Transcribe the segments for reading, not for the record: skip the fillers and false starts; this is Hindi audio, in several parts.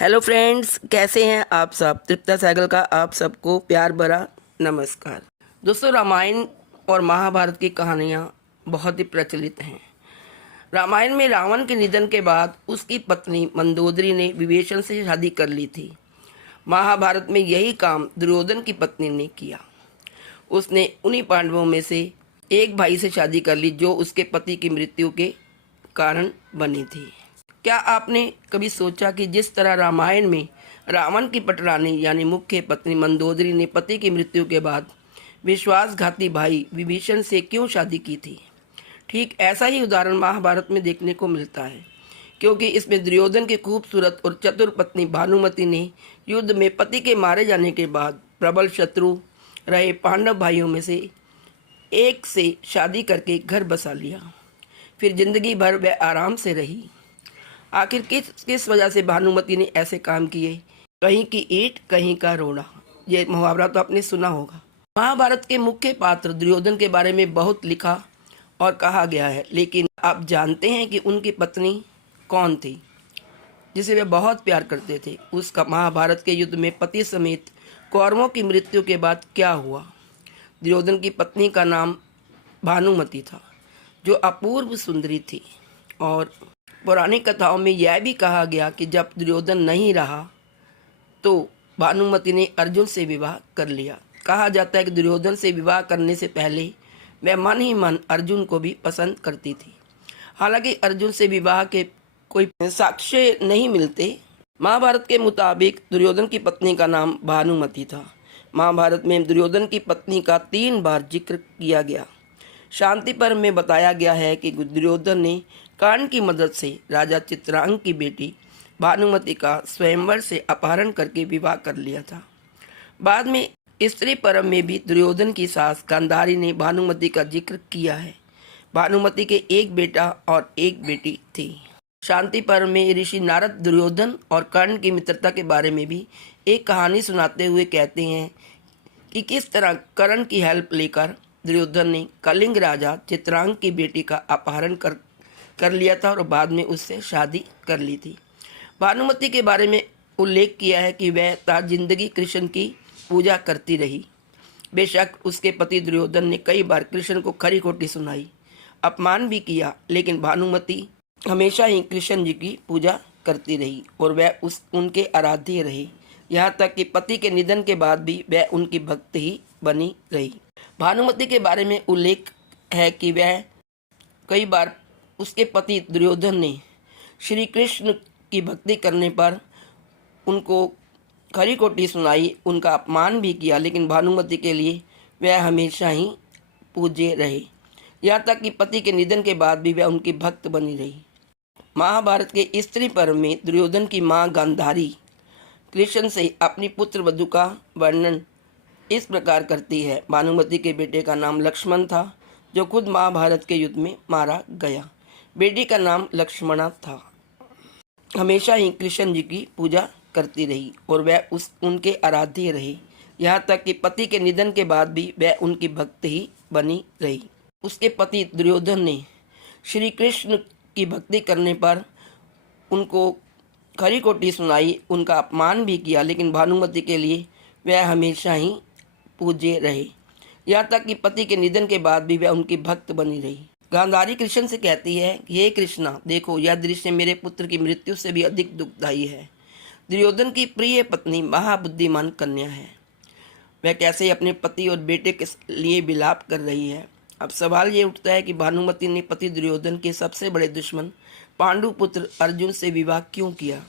हेलो फ्रेंड्स, कैसे हैं आप सब। तृप्ता साइकिल का आप सबको प्यार भरा नमस्कार। दोस्तों, रामायण और महाभारत की कहानियाँ बहुत ही प्रचलित हैं। रामायण में रावण के निधन के बाद उसकी पत्नी मंदोदरी ने विभीषण से शादी कर ली थी। महाभारत में यही काम दुर्योधन की पत्नी ने किया। उसने उन्हीं पांडवों में से एक भाई से शादी कर ली जो उसके पति की मृत्यु के कारण बनी थी। क्या आपने कभी सोचा कि जिस तरह रामायण में रावण की पटरानी यानी मुख्य पत्नी मंदोदरी ने पति की मृत्यु के बाद विश्वासघाती भाई विभीषण से क्यों शादी की थी, ठीक ऐसा ही उदाहरण महाभारत में देखने को मिलता है। क्योंकि इसमें दुर्योधन की खूबसूरत और चतुर पत्नी भानुमति ने युद्ध में पति के मारे जाने के बाद प्रबल शत्रु रहे पांडव भाइयों में से एक से शादी करके घर बसा लिया। फिर जिंदगी भर वह आराम से रही। आखिर किस वजह से भानुमति ने ऐसे काम किए। कहीं की ईंट कहीं का रोड़ा, ये मुहावरा तो आपने सुना होगा। महाभारत के मुख्य पात्र दुर्योधन के बारे में बहुत लिखा और कहा गया है, लेकिन आप जानते हैं कि उनकी पत्नी कौन थी जिसे वे बहुत प्यार करते थे। उसका महाभारत के युद्ध में पति समेत कौरवों की मृत्यु के बाद क्या हुआ। दुर्योधन की पत्नी का नाम भानुमति था, जो अपूर्व सुंदरी थी। और पौराणिक कथाओं में यह भी कहा गया कि जब दुर्योधन नहीं रहा तो भानुमति ने अर्जुन से विवाह कर लिया। कहा जाता है कि दुर्योधन से विवाह करने से पहले वह मन ही मन अर्जुन को भी पसंद करती थी। हालांकि अर्जुन से विवाह के कोई साक्ष्य नहीं मिलते। महाभारत के मुताबिक दुर्योधन की पत्नी का नाम भानुमति था। महाभारत में दुर्योधन की पत्नी का 3 बार जिक्र किया गया। शांति पर्व में बताया गया है कि दुर्योधन ने कर्ण की मदद से राजा चित्रांग की बेटी भानुमति का स्वयंवर से अपहरण करके विवाह कर लिया था। बाद में स्त्री पर्व में भी दुर्योधन की सास गांधारी ने भानुमति का जिक्र किया है। भानुमति के एक बेटा और एक बेटी थी। शांति पर्व में ऋषि नारद दुर्योधन और कर्ण की मित्रता के बारे में भी एक कहानी सुनाते हुए कहते हैं कि किस तरह कर्ण की हेल्प लेकर दुर्योधन ने कलिंग राजा चित्रांग की बेटी का अपहरण कर लिया था और बाद में उससे शादी कर ली थी। भानुमति के बारे में उल्लेख किया है कि वह ताज जिंदगी कृष्ण की पूजा करती रही। बेशक उसके पति दुर्योधन ने कई बार कृष्ण को खरी खोटी सुनाई, अपमान भी किया, लेकिन भानुमति हमेशा ही कृष्ण जी की पूजा करती रही और वह उनके आराध्य रही। यहाँ तक कि पति के निधन के बाद भी वह उनकी भक्त ही बनी रही। भानुमति के बारे में उल्लेख है कि वह कई बार उसके पति दुर्योधन ने श्री कृष्ण की भक्ति करने पर उनको खरी खोटी सुनाई, उनका अपमान भी किया, लेकिन भानुमति के लिए वह हमेशा ही पूज्य रहे। यहाँ तक कि पति के निधन के बाद भी वह उनकी भक्त बनी रही। महाभारत के स्त्री पर्व में दुर्योधन की माँ गांधारी कृष्ण से अपनी पुत्र वधू का वर्णन इस प्रकार करती है। भानुमति के बेटे का नाम लक्ष्मण था, जो खुद महाभारत के युद्ध में मारा गया। बेटी का नाम लक्ष्मणा था। हमेशा ही कृष्ण जी की पूजा करती रही और वह उनके आराध्य रहे। यहाँ तक कि पति के निधन के बाद भी वह उनकी भक्त ही बनी रही। उसके पति दुर्योधन ने श्री कृष्ण की भक्ति करने पर उनको खरी खोटी सुनाई, उनका अपमान भी किया, लेकिन भानुमति के लिए वह हमेशा ही पूज्य रहे। यहाँ तक कि पति के निधन के बाद भी वह उनकी भक्त बनी रही। गांधारी कृष्ण से कहती है, हे कृष्णा, देखो यह दृश्य मेरे पुत्र की मृत्यु से भी अधिक दुखदायी है। दुर्योधन की प्रिय पत्नी महाबुद्धिमान कन्या है। वह कैसे अपने पति और बेटे के लिए विलाप कर रही है। अब सवाल ये उठता है कि भानुमति ने पति दुर्योधन के सबसे बड़े दुश्मन पांडु पुत्र अर्जुन से विवाह क्यों किया।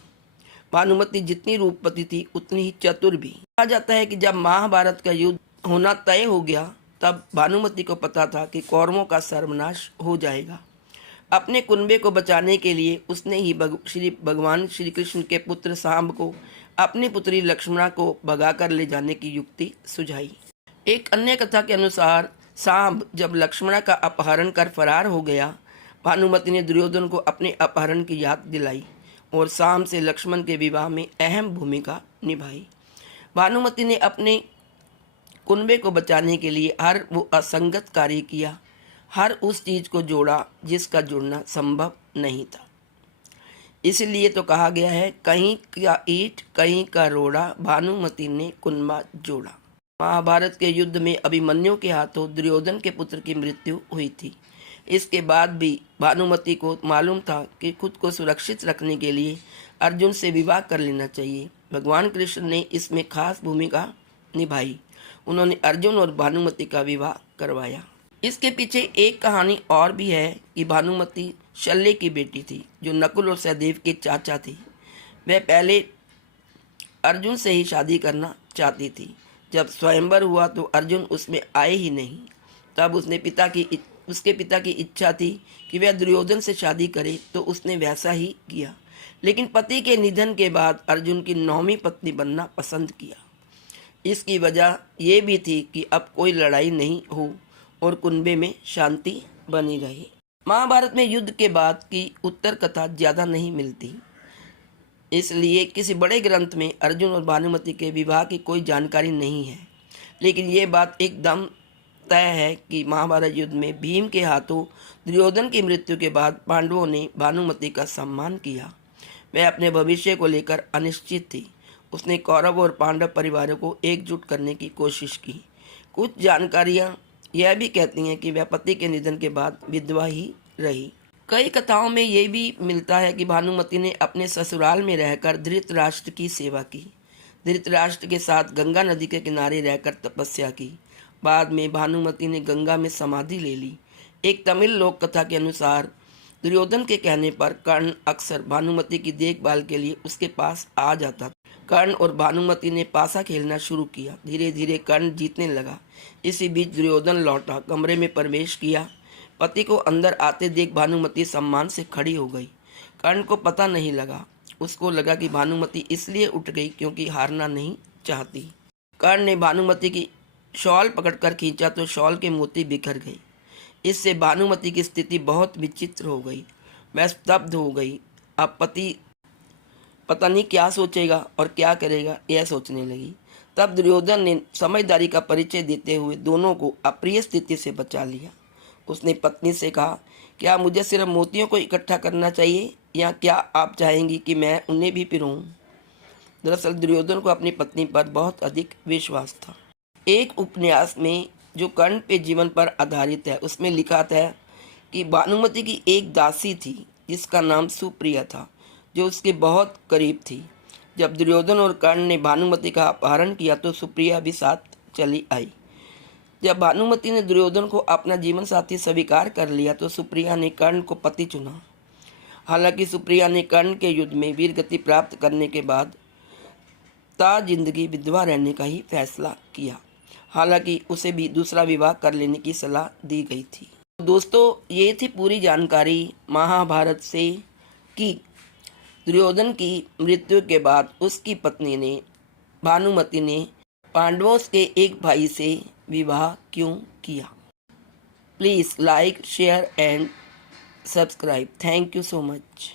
भानुमति जितनी रूपवती थी उतनी ही चतुर भी। कहा जाता है कि जब महाभारत का युद्ध होना तय हो गया तब भानुमति को पता था कि कौरवों का सर्वनाश हो जाएगा। अपने कुनबे को बचाने के लिए उसने ही भगवान श्री कृष्ण के पुत्र सांब को अपनी पुत्री लक्ष्मणा को भगाकर ले जाने की युक्ति सुझाई। एक अन्य कथा के अनुसार सांब जब लक्ष्मणा का अपहरण कर फरार हो गया, भानुमति ने दुर्योधन को अपने अपहरण की याद दिलाई और सांब से लक्ष्मण के विवाह में अहम भूमिका निभाई। भानुमति ने अपने कुनबे को बचाने के लिए हर वो असंगत कार्य किया, हर उस चीज को जोड़ा जिसका जुड़ना संभव नहीं था। इसलिए तो कहा गया है, कहीं का ईंट कहीं का रोड़ा, भानुमति ने कुनबा जोड़ा। महाभारत के युद्ध में अभिमन्यु के हाथों दुर्योधन के पुत्र की मृत्यु हुई थी। इसके बाद भी भानुमति को मालूम था कि खुद को सुरक्षित रखने के लिए अर्जुन से विवाह कर लेना चाहिए। भगवान कृष्ण ने इसमें खास भूमिका निभाई। उन्होंने अर्जुन और भानुमति का विवाह करवाया। इसके पीछे एक कहानी और भी है कि भानुमति शल्य की बेटी थी, जो नकुल और सहदेव के चाचा थी। वह पहले अर्जुन से ही शादी करना चाहती थी। जब स्वयंवर हुआ तो अर्जुन उसमें आए ही नहीं। तब उसके पिता की इच्छा थी कि वह दुर्योधन से शादी करे, तो उसने वैसा ही किया। लेकिन पति के निधन के बाद अर्जुन की 9वीं पत्नी बनना पसंद किया। इसकी वजह यह भी थी कि अब कोई लड़ाई नहीं हो और कुनबे में शांति बनी रहे। महाभारत में युद्ध के बाद की उत्तर कथा ज़्यादा नहीं मिलती, इसलिए किसी बड़े ग्रंथ में अर्जुन और भानुमति के विवाह की कोई जानकारी नहीं है। लेकिन ये बात एकदम तय है कि महाभारत युद्ध में भीम के हाथों दुर्योधन की मृत्यु के बाद पांडवों ने भानुमति का सम्मान किया। वह अपने भविष्य को लेकर अनिश्चित थी। उसने कौरव और पांडव परिवारों को एकजुट करने की कोशिश की। कुछ जानकारियाँ यह भी कहती हैं कि वह पति के निधन के बाद विधवा ही रही। कई कथाओं में ये भी मिलता है कि भानुमति ने अपने ससुराल में रहकर धृतराष्ट्र की सेवा की। धृतराष्ट्र के साथ गंगा नदी के किनारे रहकर तपस्या की। बाद में भानुमति ने गंगा में समाधि ले ली। एक तमिल लोक कथा के अनुसार दुर्योधन के कहने पर कर्ण अक्सर भानुमति की देखभाल के लिए उसके पास आ जाता था। कर्ण और भानुमति ने पासा खेलना शुरू किया। धीरे धीरे कर्ण जीतने लगा। इसी बीच दुर्योधन लौटा, कमरे में प्रवेश किया। पति को अंदर आते देख भानुमति सम्मान से खड़ी हो गई। कर्ण को पता नहीं लगा। उसको लगा कि भानुमति इसलिए उठ गई क्योंकि हारना नहीं चाहती। कर्ण ने भानुमति की शॉल पकड़कर खींचा तो शॉल के मोती बिखर गए। इससे भानुमति की स्थिति बहुत विचित्र हो गई। वह स्तब्ध हो गई। अब पति पता नहीं क्या सोचेगा और क्या करेगा, यह सोचने लगी। तब दुर्योधन ने समझदारी का परिचय देते हुए दोनों को अप्रिय स्थिति से बचा लिया। उसने पत्नी से कहा, क्या मुझे सिर्फ मोतियों को इकट्ठा करना चाहिए या क्या आप चाहेंगी कि मैं उन्हें भी पिरोऊं? दरअसल दुर्योधन को अपनी पत्नी पर बहुत अधिक विश्वास था। एक उपन्यास में जो कर्ण के जीवन पर आधारित है, उसमें लिखा था कि भानुमति की एक दासी थी जिसका नाम सुप्रिया था, जो उसके बहुत करीब थी। जब दुर्योधन और कर्ण ने भानुमति का अपहरण किया तो सुप्रिया भी साथ चली आई। जब भानुमति ने दुर्योधन को अपना जीवन साथी स्वीकार कर लिया तो सुप्रिया ने कर्ण को पति चुना। हालांकि सुप्रिया ने कर्ण के युद्ध में वीरगति प्राप्त करने के बाद जिंदगी विधवा रहने का ही फैसला किया। हालांकि उसे भी दूसरा विवाह कर लेने की सलाह दी गई थी। दोस्तों, ये थी पूरी जानकारी महाभारत से कि दुर्योधन की मृत्यु के बाद उसकी पत्नी ने भानुमति ने पांडवों के एक भाई से विवाह क्यों किया। Please like, share and subscribe. Thank you so much.